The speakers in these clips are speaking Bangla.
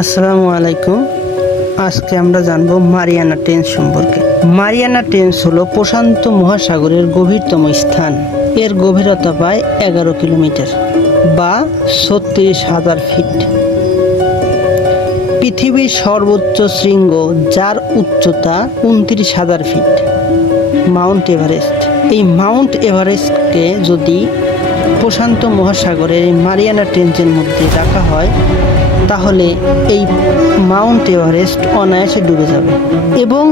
আসসালামু আলাইকুম। আজকে আমরা জানবো মারিয়ানা ট্রেঞ্চ সম্পর্কে। মারিয়ানা ট্রেঞ্চ হলো প্রশান্ত মহাসাগরের গভীরতম স্থান। এর গভীরতা প্রায় 11 কিলোমিটার বা 36,000 ফিট। পৃথিবীর সর্বোচ্চ শৃঙ্গ, যার উচ্চতা 29,000 ফিট, মাউন্ট এভারেস্ট। এই মাউন্ট এভারেস্টকে যদি প্রশান্ত মহাসাগরের মারিয়ানা ট্রেঞ্চের মধ্যে রাখা হয়, তাহলে এই মাউন্ট এভারেস্ট অনায়াসে ডুবে যাবে। এবং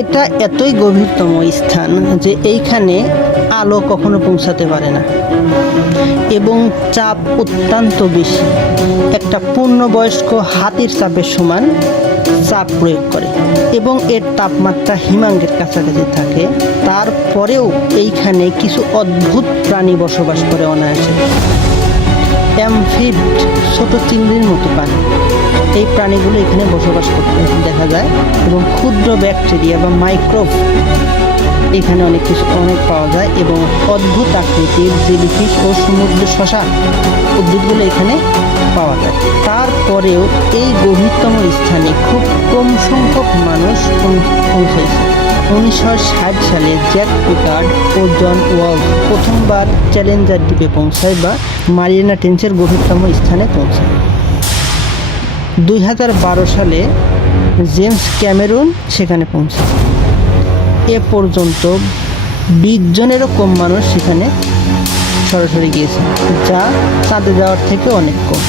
এটা এতই গভীরতম স্থান যে এইখানে আলো কখনো পৌঁছাতে পারে না এবং চাপ অত্যন্ত বেশি। একটা পূর্ণবয়স্ক হাতির চাপের সমান চাপ প্রয়োগ করে এবং এর তাপমাত্রা হিমাঙ্গের কাছাকাছি থাকে। তারপরেও এইখানে কিছু অদ্ভুত প্রাণী বসবাস করে অনায়াসে। অ্যামফিব, ছোট চিংড়ির মতো প্রাণী, এই প্রাণীগুলো এখানে বসবাস করতে দেখা যায়। এবং ক্ষুদ্র ব্যাকটেরিয়া বা মাইক্রোব এখানে অনেক পাওয়া যায়। এবং অদ্ভুত আকৃতির জেলিফিশ ও সমুদ্র শসা উদ্ভিদগুলো এখানে পাওয়া যায়। তারপরেও এই গভীরতম স্থানে খুব কম সংখ্যক মানুষ পৌঁছেছে। 1960 সালে জ্যাক পিকার্ড ও জন ওয়ালস প্রথমবার চ্যালেঞ্জার দ্বীপে পৌঁছায় বা মারিয়ানা ট্রেঞ্চের গভীরতম স্থানে পৌঁছায়। 2012 সালে জেমস ক্যামেরুন সেখানে পৌঁছায়। এ পর্যন্ত 20 জনেরও কম মানুষ সেখানে সরাসরি গিয়েছে, যা চাঁদে যাওয়ার থেকে অনেক কম।